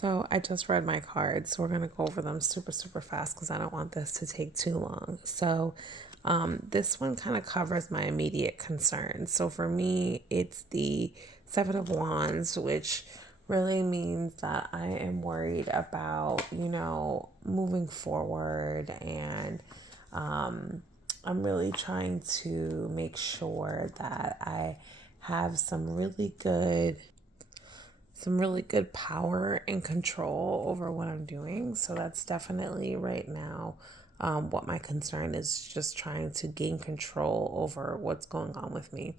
So I just read my cards, so we're gonna go over them super, super fast because I don't want this to take too long. So this one kind of covers my immediate concerns. So for me, it's the Seven of Wands, which really means that I am worried about, moving forward, and I'm really trying to make sure that I have some really good power and control over what I'm doing. So that's definitely right now what my concern is, just trying to gain control over what's going on with me.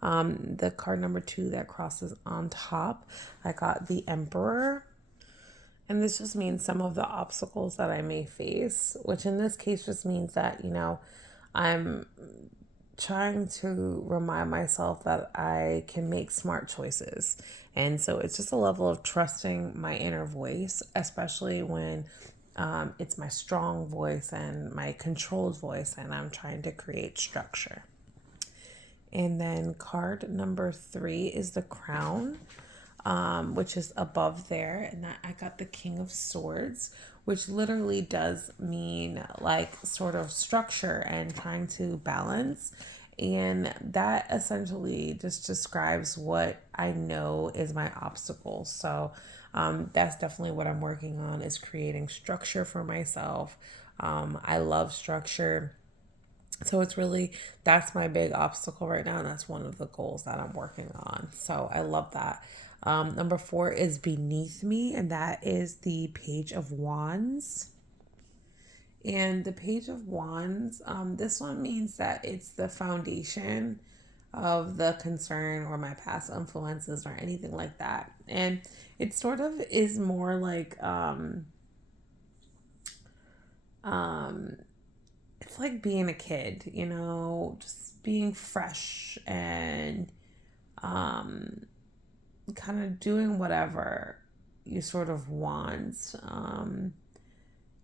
The card number 2 that crosses on top, I got the Emperor. And this just means some of the obstacles that I may face, which in this case just means that, I'm trying to remind myself that I can make smart choices. And so it's just a level of trusting my inner voice, especially when it's my strong voice and my controlled voice, and I'm trying to create structure. And then card number 3 is the Crown, which is above there. And that I got the King of Swords, which literally does mean like sort of structure and trying to balance. And that essentially just describes what I know is my obstacle. So that's definitely what I'm working on, is creating structure for myself. I love structure. So it's really, that's my big obstacle right now. And that's one of the goals that I'm working on. So I love that. Number 4 is Beneath Me, and that is the Page of Wands. And the Page of Wands, this one means that it's the foundation of the concern or my past influences or anything like that. And it sort of is more like, um, it's like being a kid, just being fresh and kind of doing whatever you sort of want,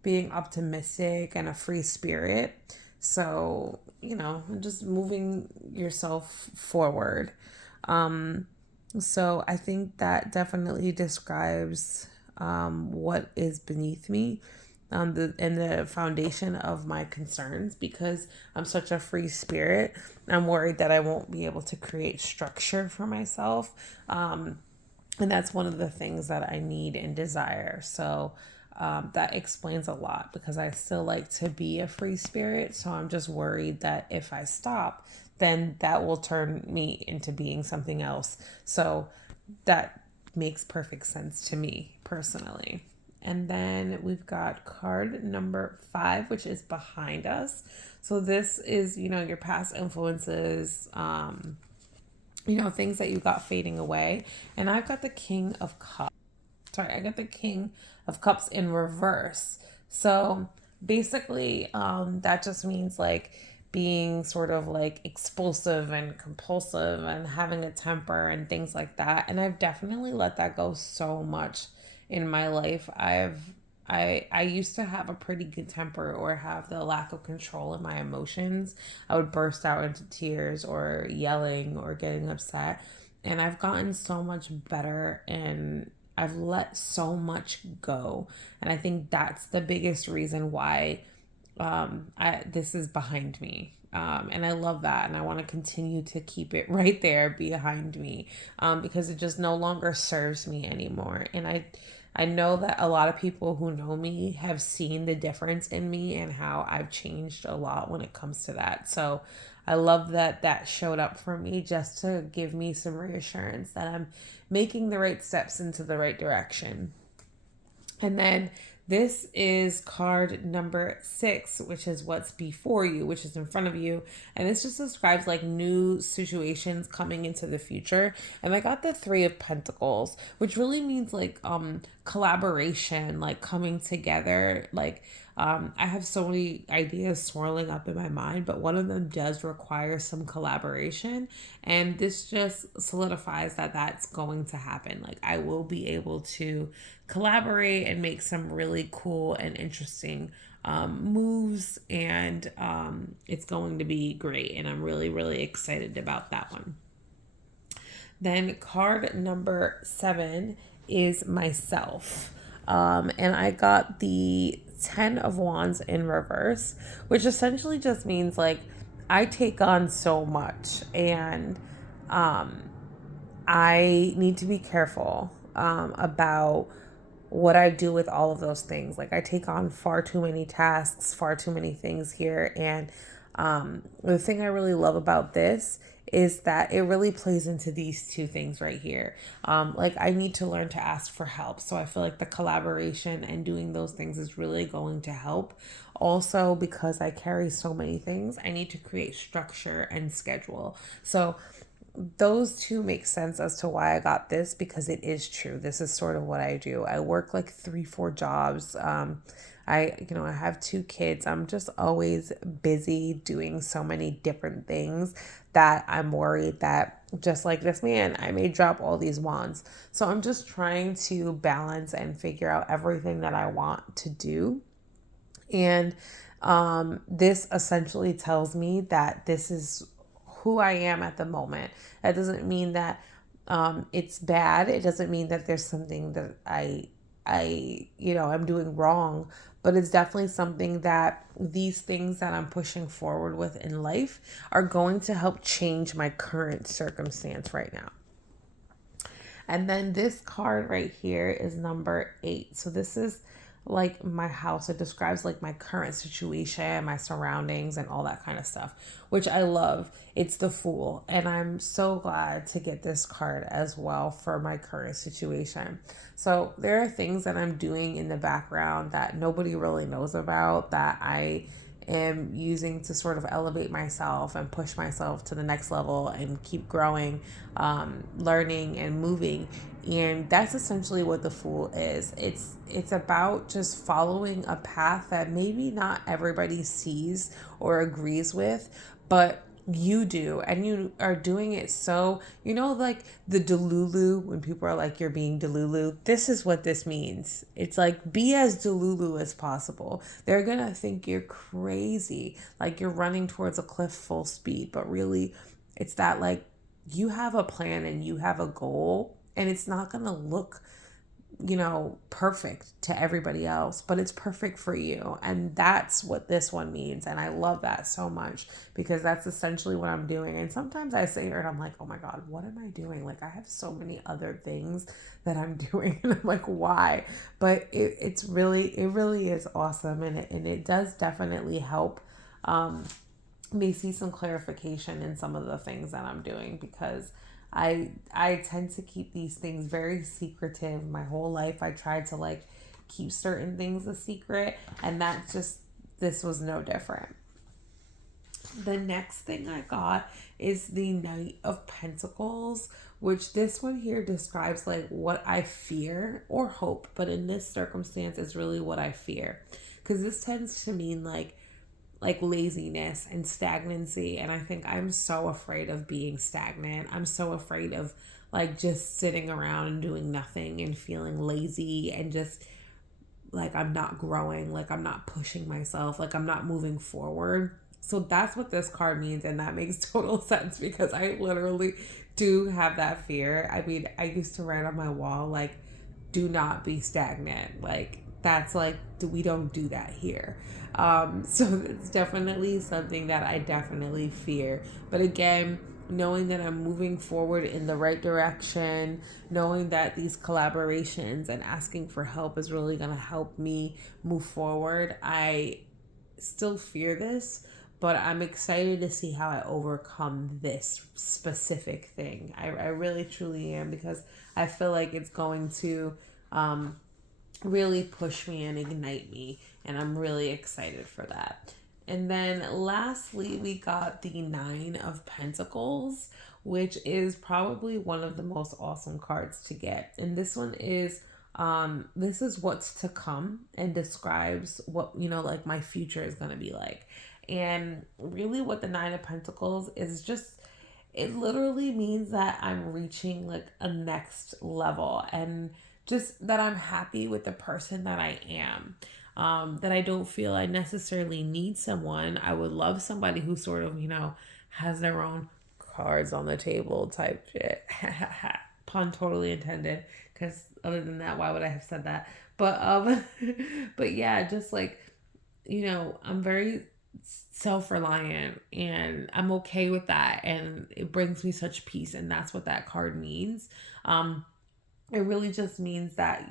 being optimistic and a free spirit. So, just moving yourself forward. So I think that definitely describes what is beneath me, the foundation of my concerns, because I'm such a free spirit. I'm worried that I won't be able to create structure for myself. And that's one of the things that I need and desire. So that explains a lot, because I still like to be a free spirit. So I'm just worried that if I stop, then that will turn me into being something else. So that makes perfect sense to me personally. And then we've got card number 5, which is Behind Us. So this is, your past influences, things that you got fading away. And I've got the King of Cups. Sorry, I got the King of Cups in reverse. So basically, that just means like being sort of like explosive and compulsive and having a temper and things like that. And I've definitely let that go so much in my life. I used to have a pretty good temper, or have the lack of control in my emotions. I would burst out into tears or yelling or getting upset. And I've gotten so much better, and I've let so much go. And I think that's the biggest reason why this is behind me. And I love that. And I want to continue to keep it right there behind me, because it just no longer serves me anymore. And I know that a lot of people who know me have seen the difference in me and how I've changed a lot when it comes to that. So I love that that showed up for me, just to give me some reassurance that I'm making the right steps into the right direction. And then this is card number 6, which is what's before you, which is in front of you. And this just describes like new situations coming into the future. And I got the 3 of Pentacles, which really means like collaboration, like coming together. Like I have so many ideas swirling up in my mind, but one of them does require some collaboration. And this just solidifies that that's going to happen. Like I will be able to collaborate and make some really cool and interesting moves, and it's going to be great. And I'm really, really excited about that one. Then card number 7 is Myself. And I got the 10 of Wands in reverse, which essentially just means like I take on so much, and um, I need to be careful about what I do with all of those things. Like I take on far too many tasks, far too many things here. And the thing I really love about this is that it really plays into these two things right here. Like I need to learn to ask for help. So I feel like the collaboration and doing those things is really going to help. Also, because I carry so many things, I need to create structure and schedule. So those two make sense as to why I got this, because it is true. This is sort of what I do. I work like 3, 4 jobs. I have 2 kids. I'm just always busy doing so many different things that I'm worried that just like this man, I may drop all these wands. So I'm just trying to balance and figure out everything that I want to do. And this essentially tells me that this is who I am at the moment. That doesn't mean that it's bad. It doesn't mean that there's something that I'm doing wrong, but it's definitely something that these things that I'm pushing forward with in life are going to help change my current circumstance right now. And then this card right here is number 8. So this is like my house. It describes like my current situation, my surroundings, and all that kind of stuff, which I love. It's the Fool. And I'm so glad to get this card as well for my current situation. So there are things that I'm doing in the background that nobody really knows about that I am using to sort of elevate myself and push myself to the next level and keep growing, learning and moving. And that's essentially what the Fool is. It's about just following a path that maybe not everybody sees or agrees with, but you do, and you are doing it. So like the delulu, when people are like you're being delulu, this is what this means. It's like be as delulu as possible. They're gonna think you're crazy, like you're running towards a cliff full speed, but really it's that like you have a plan and you have a goal, and it's not gonna look perfect to everybody else, but it's perfect for you. And that's what this one means. And I love that so much, because that's essentially what I'm doing. And sometimes I say it and I'm like, oh my God, what am I doing? Like I have so many other things that I'm doing. And I'm like, why? But it really is awesome. And it does definitely help me see some clarification in some of the things that I'm doing, because I tend to keep these things very secretive. My whole life I tried to like keep certain things a secret, and this was no different. The next thing I got is the Knight of Pentacles, which this one here describes like what I fear or hope, but in this circumstance is really what I fear, because this tends to mean like laziness and stagnancy. And I think I'm so afraid of being stagnant. I'm so afraid of like just sitting around and doing nothing and feeling lazy and just like I'm not growing, like I'm not pushing myself, like I'm not moving forward. So that's what this card means, and that makes total sense, because I literally do have that fear. I mean, I used to write on my wall like, do not be stagnant. Like that's like we don't do that here. So it's definitely something that I definitely fear. But again, knowing that I'm moving forward in the right direction, knowing that these collaborations and asking for help is really going to help me move forward. I still fear this, but I'm excited to see how I overcome this specific thing. I really truly am, because I feel like it's going to really push me and ignite me, and I'm really excited for that. And then lastly, we got the 9 of Pentacles, which is probably one of the most awesome cards to get. And this one is this is what's to come, and describes what like my future is going to be like. And really what the 9 of Pentacles is, just it literally means that I'm reaching like a next level, and just that I'm happy with the person that I am. That I don't feel I necessarily need someone. I would love somebody who sort of, has their own cards on the table type shit. pun totally intended, because other than that, why would I have said that? But but yeah, just like, I'm very self-reliant, and I'm okay with that, and it brings me such peace, and that's what that card means. um it really just means that,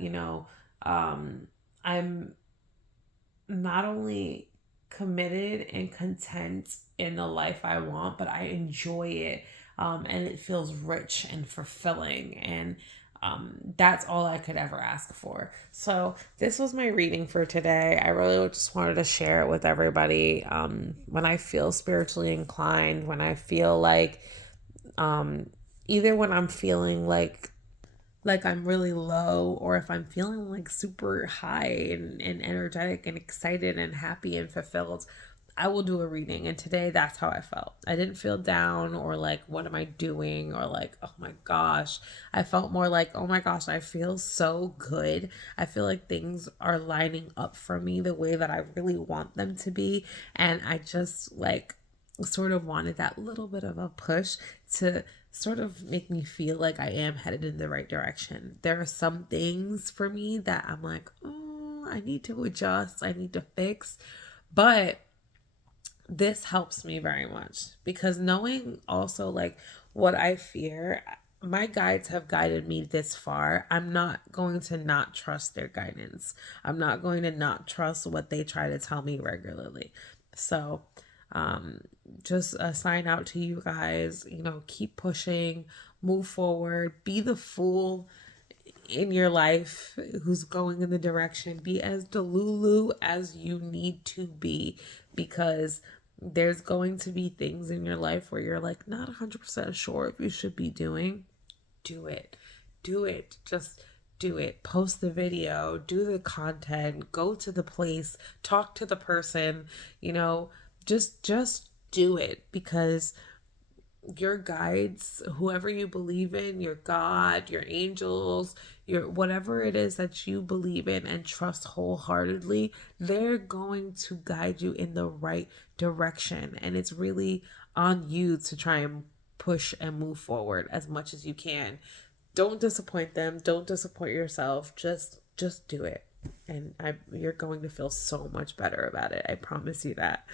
I'm not only committed and content in the life I want, but I enjoy it. And it feels rich and fulfilling. And that's all I could ever ask for. So, this was my reading for today. I really just wanted to share it with everybody. When I feel spiritually inclined, when I feel like, um, either when I'm feeling like I'm really low, or if I'm feeling like super high and energetic and excited and happy and fulfilled, I will do a reading. And today, that's how I felt. I didn't feel down or like, what am I doing? Or like, oh my gosh. I felt more like, oh my gosh, I feel so good. I feel like things are lining up for me the way that I really want them to be. And I just like sort of wanted that little bit of a push to sort of make me feel like I am headed in the right direction. There are some things for me that I'm like, oh, I need to adjust, I need to fix. But this helps me very much, because knowing also like what I fear, my guides have guided me this far. I'm not going to not trust their guidance. I'm not going to not trust what they try to tell me regularly. So, um, just a sign out to you guys, keep pushing, move forward, be the fool in your life who's going in the direction. Be as Delulu as you need to be, because there's going to be things in your life where you're like not 100% sure if you should be doing. Do it. Do it. Just do it. Post the video, do the content, go to the place, talk to the person, just do it, because your guides, whoever you believe in, your God, your angels, your whatever it is that you believe in and trust wholeheartedly, they're going to guide you in the right direction. And it's really on you to try and push and move forward as much as you can. Don't disappoint them. Don't disappoint yourself. Just do it. And you're going to feel so much better about it. I promise you that.